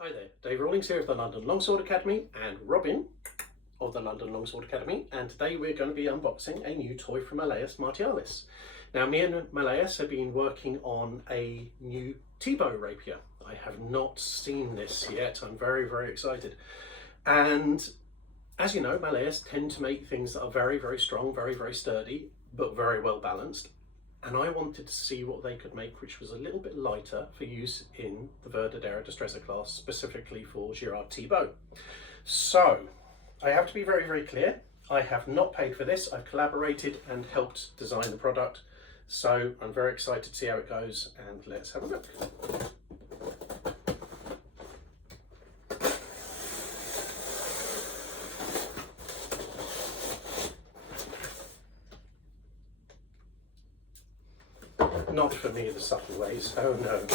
Hi there, Dave Rawlings here of the London Longsword Academy and Robin of the London Longsword Academy, and today we're going to be unboxing a new toy from Malleus Martialis. Now me and Malleus have been working on a new Thibault Rapier. I have not seen this yet. I'm very excited, and as you know, Malleus tend to make things that are very strong, very sturdy, but very well balanced. And I wanted to see what they could make which was a little bit lighter for use in the Verdadera Distresser class, specifically for Girard Thibault. So I have to be very clear, I have not paid for this. I've collaborated and helped design the product, so I'm very excited to see how it goes, and let's have a look. Not for me, the subtle ways. Oh no.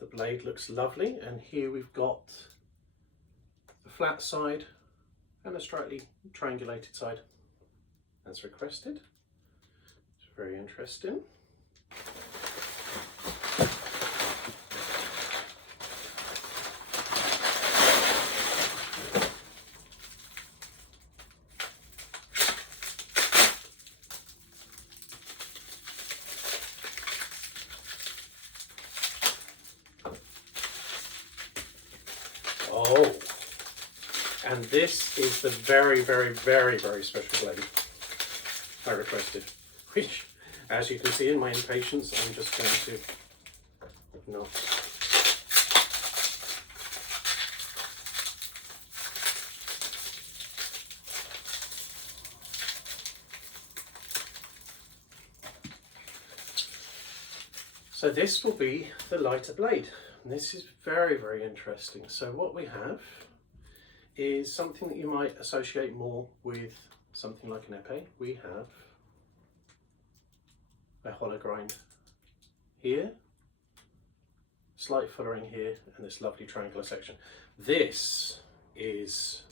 The blade looks lovely, and here we've got a flat side and a slightly triangulated side as requested. It's very interesting. Oh, and this is the very special blade I requested, which, as you can see in my impatience, I'm just going to not. So this will be the lighter blade. And this is very interesting. So what we have is something that you might associate more with something like an epee. We have a hollow grind here, slight fullering here, and this lovely triangular section. This is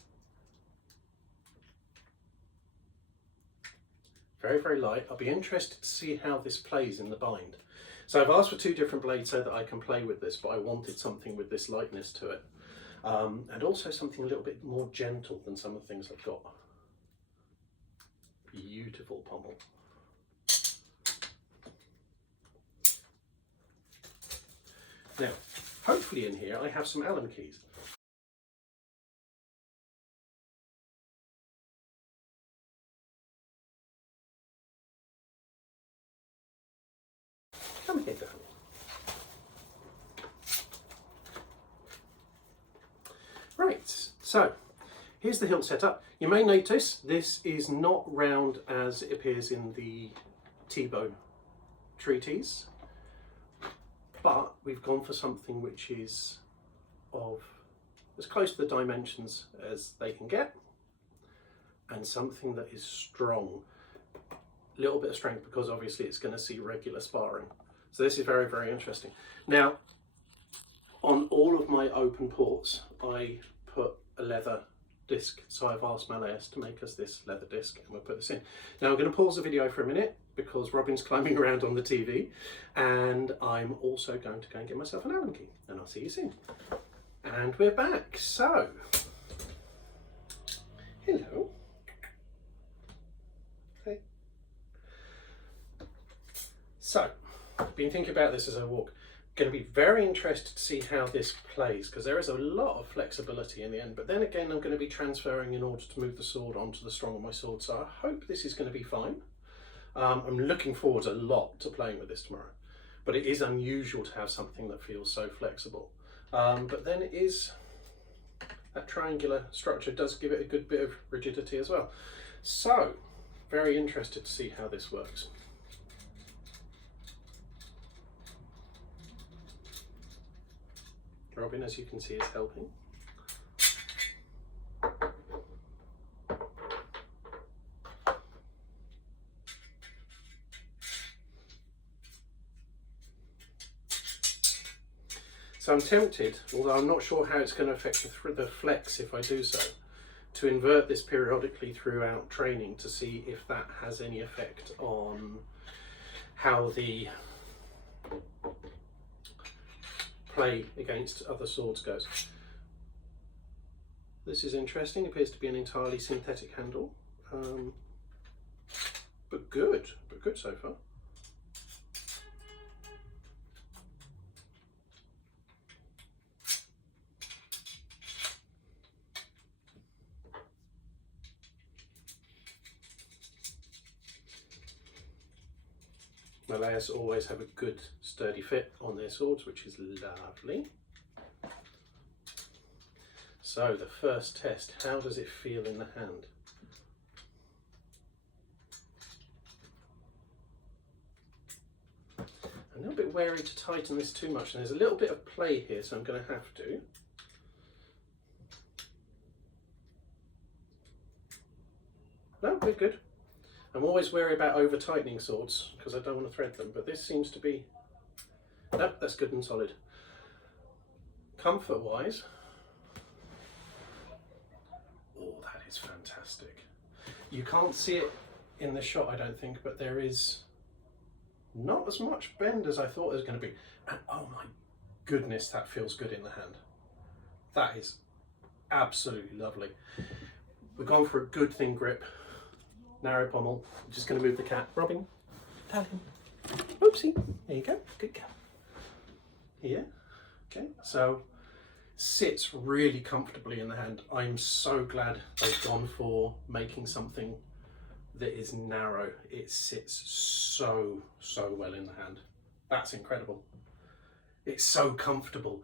very light. I'll be interested to see how this plays in the bind. So I've asked for two different blades so that I can play with this, but I wanted something with this lightness to it. And also something a little bit more gentle than some of the things I've got. Beautiful pommel. Now, hopefully in here I have some Allen keys. Come here, darling. Right, so here's the hilt setup. You may notice this is not round as it appears in the Thibault treatise, but we've gone for something which is of as close to the dimensions as they can get, and something that is strong. A little bit of strength because obviously it's going to see regular sparring. So this is very interesting. Now, on all of my open ports, I put a leather disc. So I've asked Malleus to make us this leather disc, and we'll put this in. Now I'm going to pause the video for a minute because Robin's climbing around on the TV, and I'm also going to go and get myself an Allen key, and I'll see you soon. And we're back. So, hello. Hey. So, I've been thinking about this as I walk. Going to be very interested to see how this plays, because there is a lot of flexibility in the end, but then again I'm going to be transferring in order to move the sword onto the strong of my sword, so I hope this is going to be fine. I'm looking forward a lot to playing with this tomorrow, but it is unusual to have something that feels so flexible. But then it is, that triangular structure does give it a good bit of rigidity as well. So, very interested to see how this works. Robin, as you can see, is helping. So I'm tempted, although I'm not sure how it's going to affect the flex if I do so, to invert this periodically throughout training to see if that has any effect on how the play against other swords goes. This is interesting. It appears to be an entirely synthetic handle, but good so far. Malleus always have a good sturdy fit on their swords, which is lovely. So the first test, how does it feel in the hand? I'm a little bit wary to tighten this too much, and there's a little bit of play here, so I'm going to have to. No, good. I'm always wary about over tightening swords because I don't want to thread them, but this seems to be, no, that's good and solid. Comfort wise, oh, that is fantastic. You can't see it in the shot, I don't think, but there is not as much bend as I thought there was going to be. And oh my goodness, that feels good in the hand. That is absolutely lovely. We've gone for a good thin grip. Narrow pommel. I'm just going to move the cat. Robin, darling. Oopsie. There you go. Good cat. Here. Okay. So sits really comfortably in the hand. I'm so glad they've gone for making something that is narrow. It sits so well in the hand. That's incredible. It's so comfortable.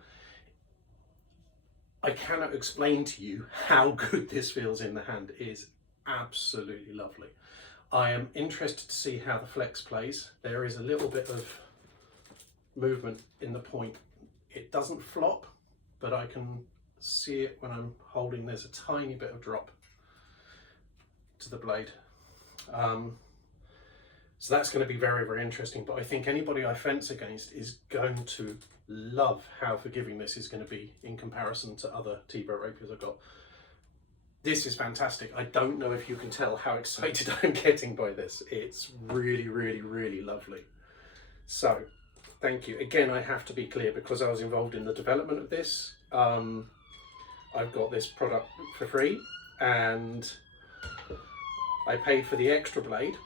I cannot explain to you how good this feels in the hand. It is absolutely lovely. I am interested to see how the flex plays. There is a little bit of movement in the point. It doesn't flop, but I can see it when I'm holding. There's a tiny bit of drop to the blade. So that's going to be very interesting, but I think anybody I fence against is going to love how forgiving this is going to be in comparison to other Thibault rapiers I've got. This is fantastic. I don't know if you can tell how excited I'm getting by this. It's really lovely. So, thank you. Again, I have to be clear, because I was involved in the development of this, I've got this product for free, and I paid for the extra blade.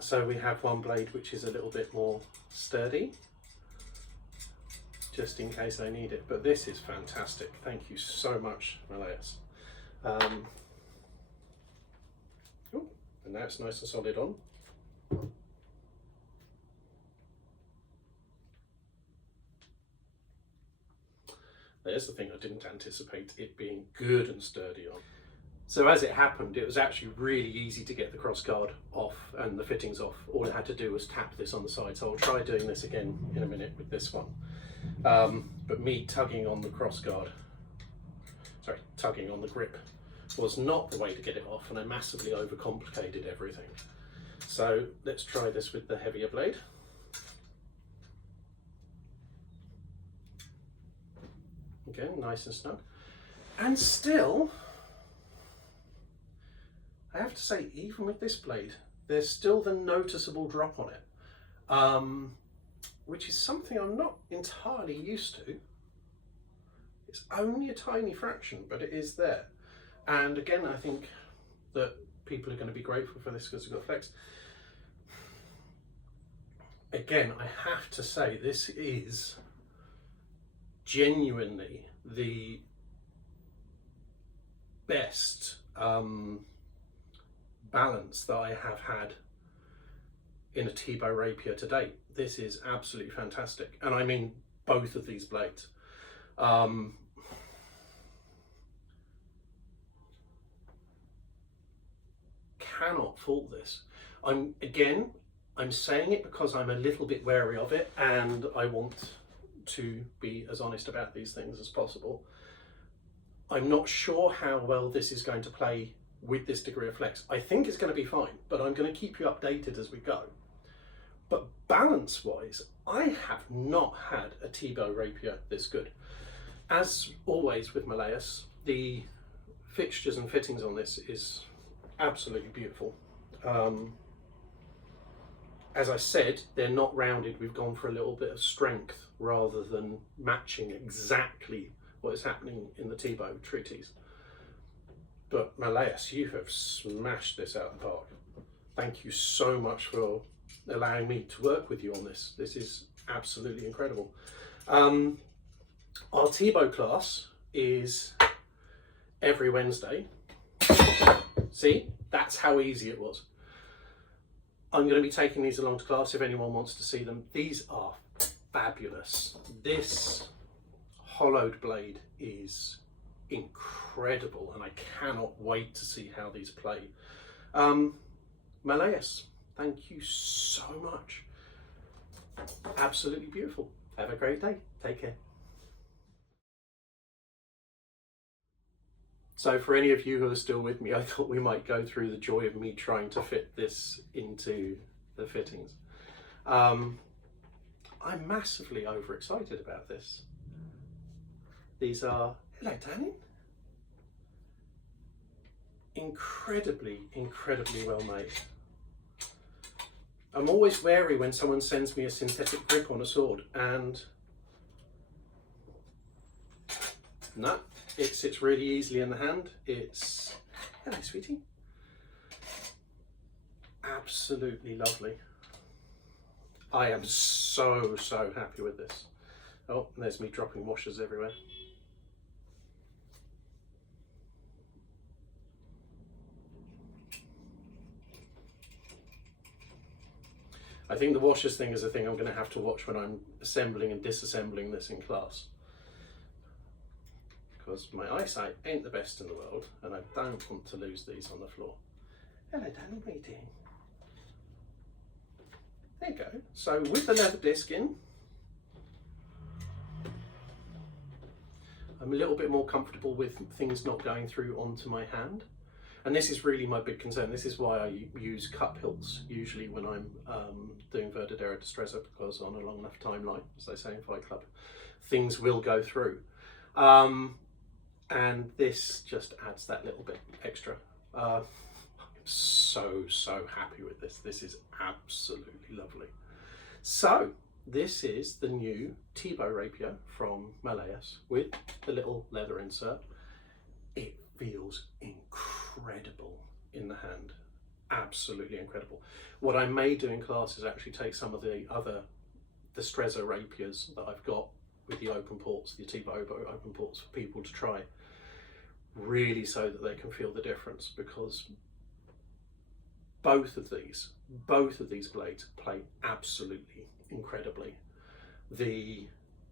So we have one blade which is a little bit more sturdy, just in case I need it. But this is fantastic. Thank you so much, Malleus. Oh, and now it's nice and solid on. There's the thing I didn't anticipate it being good and sturdy on. So as it happened, it was actually really easy to get the cross guard off and the fittings off. All I had to do was tap this on the side. So I'll try doing this again in a minute with this one. But me tugging on the cross guard, tugging on the grip, was not the way to get it off, and I massively overcomplicated everything. So let's try this with the heavier blade. Again, nice and snug. And still, I have to say, even with this blade, there's still the noticeable drop on it, which is something I'm not entirely used to. It's only a tiny fraction, but it is there. And again, I think that people are going to be grateful for this because we've got flex. Again, I have to say, this is genuinely the best balance that I have had in a Thibault rapier to date. This is absolutely fantastic, and I mean both of these blades. cannot fault this. I'm saying it because I'm a little bit wary of it, and I want to be as honest about these things as possible. I'm not sure how well this is going to play with this degree of flex. I think it's going to be fine, but I'm going to keep you updated as we go. But balance wise, I have not had a Thibault Rapier this good. As always with Malleus, the fixtures and fittings on this is absolutely beautiful. As I said, they're not rounded. We've gone for a little bit of strength rather than matching exactly what is happening in the Thibault treatise. But Malleus, you have smashed this out of the park. Thank you so much for allowing me to work with you on this. This is absolutely incredible. Our Thibault class is every Wednesday. See, that's how easy it was. I'm going to be taking these along to class if anyone wants to see them. These are fabulous. This hollowed blade is incredible, and I cannot wait to see how these play. Malleus, thank you so much. Absolutely beautiful. Have a great day. Take care. So for any of you who are still with me, I thought we might go through the joy of me trying to fit this into the fittings. I'm massively overexcited about this. These are, hello Danny, incredibly well made. I'm always wary when someone sends me a synthetic grip on a sword, and no, it sits really easily in the hand. It's, hello sweetie, absolutely lovely. I am so happy with this. Oh, and there's me dropping washers everywhere. I think the washers thing is a thing I'm going to have to watch when I'm assembling and disassembling this in class, because my eyesight ain't the best in the world and I don't want to lose these on the floor. Hello Danny, what are you doing? There you go. So with the leather disc in, I'm a little bit more comfortable with things not going through onto my hand. And this is really my big concern. This is why I use cup hilts usually when I'm doing Verdadero Destrezza, because on a long enough timeline, as they say in Fight Club, things will go through. And this just adds that little bit extra. I'm so happy with this. This is absolutely lovely. So this is the new Thibault Rapier from Malleus with the little leather insert. It feels incredible in the hand, absolutely incredible. What I may do in class is actually take some of the other Destrezza rapiers that I've got with the open ports, the Thibault open ports, for people to try, really so that they can feel the difference, because both of these blades play absolutely incredibly. The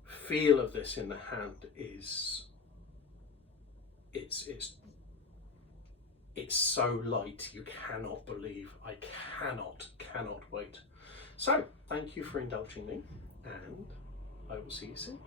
feel of this in the hand is, it's so light, you cannot believe. I cannot wait. So thank you for indulging me, and I will see you soon.